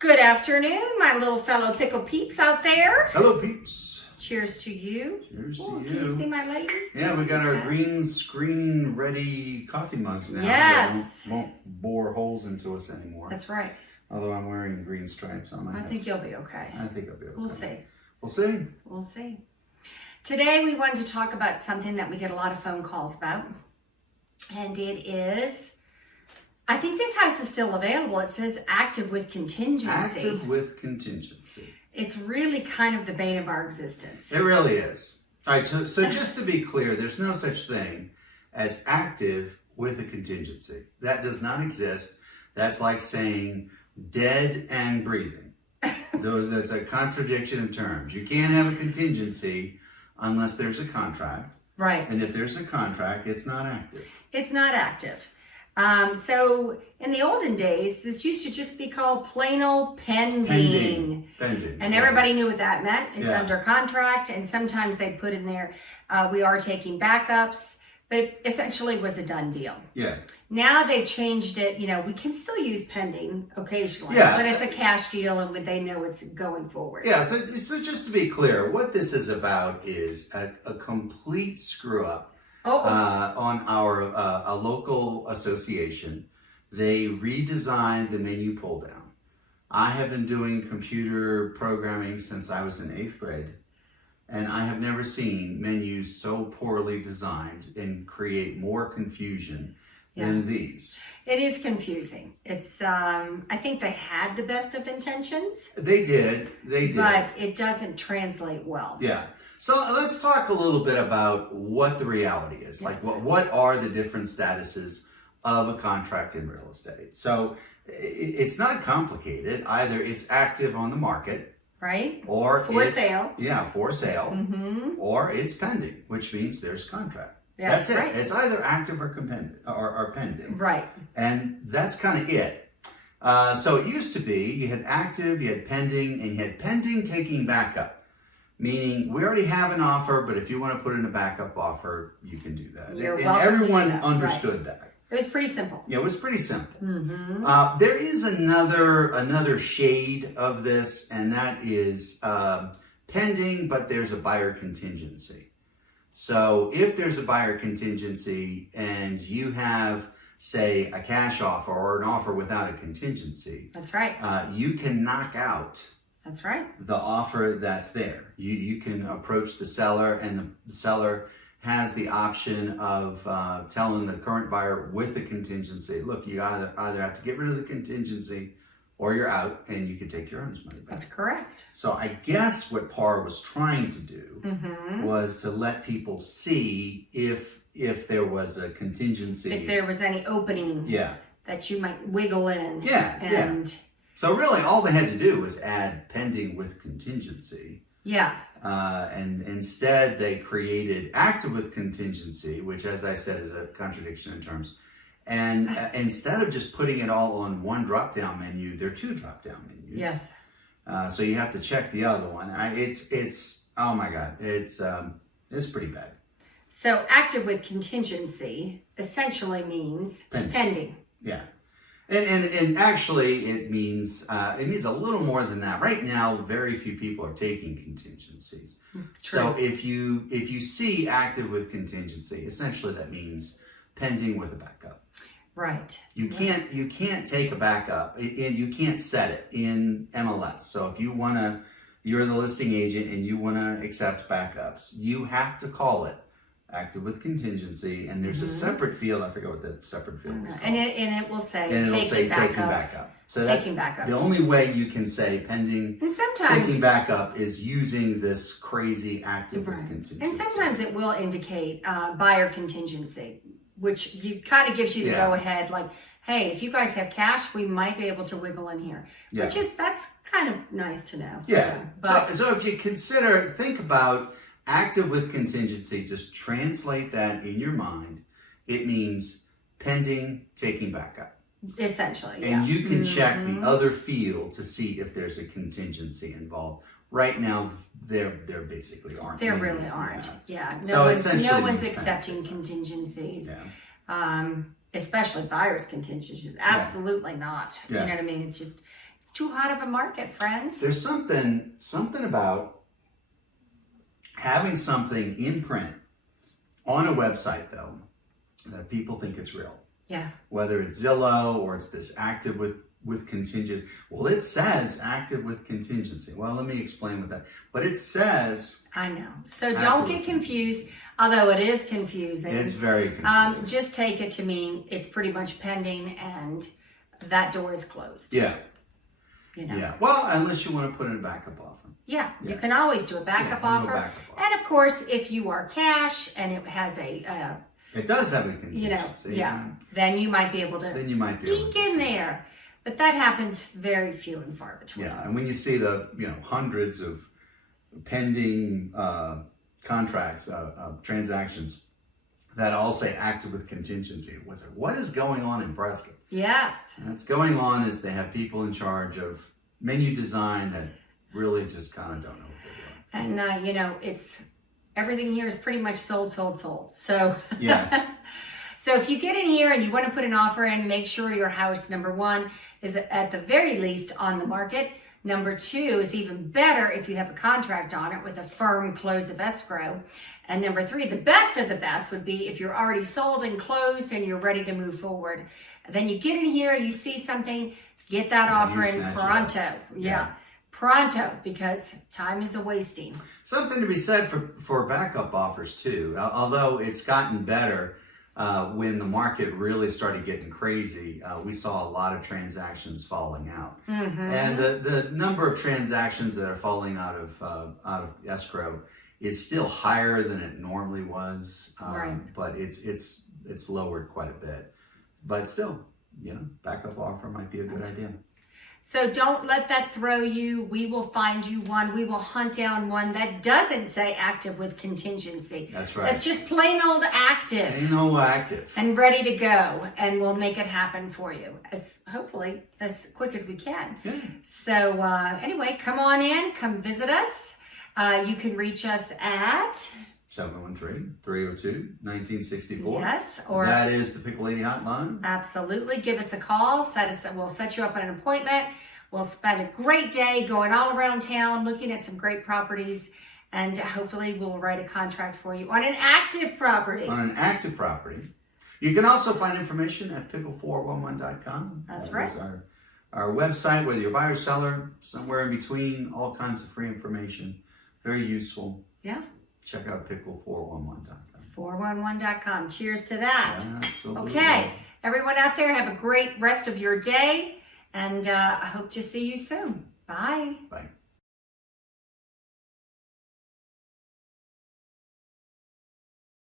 Good afternoon, my little fellow pickle peeps out there. Hello, peeps. Cheers to you. Cheers to you. Can you see my lady? Yeah, we got our green screen ready coffee mugs now. Yes. They won't bore holes into us anymore. That's right. Although I'm wearing green stripes on my head. I think you'll be okay. I think I'll be okay. We'll see. We'll see. We'll see. Today we wanted to talk about something that we get a lot of phone calls about. And it is, I think this house is still available. It says active with contingency. Active with contingency. It's really kind of the bane of our existence. It really is. All right, so just to be clear, there's no such thing as active with a contingency. That does not exist. That's like saying dead and breathing. That's a contradiction in terms. You can't have a contingency unless there's a contract. Right. And if there's a contract, it's not active. It's not active. So in the olden days, this used to just be called plain old pending. Pending. And everybody knew what that meant. It's Yeah. under contract. And sometimes they put in there, we are taking backups. But it essentially was a done deal. Yeah. Now they changed it. You know, we can still use pending occasionally. Yeah, but so- it's a cash deal and they know it's going forward. Yeah, so just to be clear, what this is about is a complete screw up on our a local association. They redesigned the menu pull down. I have been doing computer programming since I was in 8th grade, and I have never seen menus so poorly designed and create more confusion than these. It is confusing. It's I think they had the best of intentions. They did. But it doesn't translate well. Yeah. So let's talk a little bit about what the reality is. Yes. Like what are the different statuses of a contract in real estate? So it's not complicated. Either it's active on the market, Right? or For it's, sale. Yeah, for sale. Mm-hmm. Or it's pending, which means there's contract. Yeah, that's it. right. It's either active or pending. Right. And that's kind of it. So it used to be you had active, you had pending, and you had pending taking backup. Meaning we already have an offer, but if you want to put in a backup offer, you can do that. You're and welcome to do everyone that. understood that. It was pretty simple. Yeah, it was pretty simple. Mm-hmm. There is another shade of this, and that is pending, but there's a buyer contingency. So if there's a buyer contingency and you have, say, a cash offer or an offer without a contingency, That's right. you can knock out That's right. the offer that's there. You can approach the seller, and the seller has the option of telling the current buyer with the contingency, look, you either have to get rid of the contingency or you're out, and you can take your owner's money back. That's correct. So I guess what PAR was trying to do Mm-hmm. was to let people see if there was a contingency. If there was any opening Yeah. that you might wiggle in. Yeah, And So really all they had to do was add pending with contingency. yeah. And instead they created active with contingency, which, as I said, is a contradiction in terms. And instead of just putting it all on one drop-down menu, there are two drop-down menus. Yes. So you have to check the other one. It's oh my God, it's pretty bad. So active with contingency essentially means pending. Yeah. And actually it means a little more than that. Right now, very few people are taking contingencies. True. So if you see active with contingency, essentially that means pending with a backup. Right. You can't take a backup, and you can't set it in MLS. So if you're the listing agent and you want to accept backups, you have to call it active with contingency, and there's a separate field. I forget what the separate field is called. And it will say And it'll say taking backups. backup. So that's Taking backups. the only way you can say pending And sometimes taking backup is using this crazy active with contingency. And sometimes it will indicate buyer contingency, which kind of gives you the go ahead, like, hey, if you guys have cash, we might be able to wiggle in here. Yeah. That's kind of nice to know. Yeah. But So if you think about active with contingency, just translate that in your mind. It means pending taking backup. essentially, And you can check the other field to see if there's a contingency involved. Right now, there basically aren't. There any. really aren't. Yeah. So No essentially one's means accepting pending. contingencies. Yeah. Especially buyer's contingencies. Absolutely not. Yeah. You know what I mean? It's It's too hot of a market, friends. There's something about having something in print on a website, though, that people think it's real. Yeah. Whether it's Zillow or it's this active with contingency. Well, it says active with contingency. Well, let me explain what that. But it says. I know. So don't get confused, although it is confusing. It's very confusing. Just take it to mean it's pretty much pending and that door is closed. Yeah. You know? Yeah. Well, unless you want to put in a backup offer. Yeah. You can always do a backup offer. And of course, if you are cash and it has it does have a contingency. Then you might be able to peek in there. But that happens very few and far between. Yeah, and when you see the hundreds of pending contracts, transactions that all say active with contingency, what is going on in Prescott? Yes. What's going on is they have people in charge of menu design that really just kind of don't know what they're doing. And it's everything here is pretty much sold. So yeah. So if you get in here and you want to put an offer in, make sure your house, number one, is at the very least on the market. Number two, it's even better if you have a contract on it with a firm close of escrow. And number three, the best of the best would be if you're already sold and closed and you're ready to move forward. Then you get in here, you see something, get that offer in pronto. Yeah. Pronto, because time is a wasting. Something to be said for backup offers too. Although it's gotten better. When the market really started getting crazy, we saw a lot of transactions falling out. Mm-hmm. And the number of transactions that are falling out of escrow is still higher than it normally was. Right. But it's lowered quite a bit. But still, backup offer might be a good idea. So don't let that throw you. We will find you one. We will hunt down one that doesn't say active with contingency. That's right. That's just plain old active. Plain old active. And ready to go. And we'll make it happen for you. Hopefully as quick as we can. Yeah. So anyway, come on in. Come visit us. You can reach us at 713-302-1964. Yes, or that is the Pickle Lady hotline. Absolutely. Give us a call. We'll set you up on an appointment. We'll spend a great day going all around town, looking at some great properties, and hopefully we'll write a contract for you on an active property. On an active property. You can also find information at pickle411.com. That's right. That is our website, whether you're a buyer or seller, somewhere in between, all kinds of free information. Very useful. Yeah. Check out pickle411.com. 411.com. Cheers to that. Absolutely. Okay. Everyone out there, have a great rest of your day, and I hope to see you soon. Bye. Bye.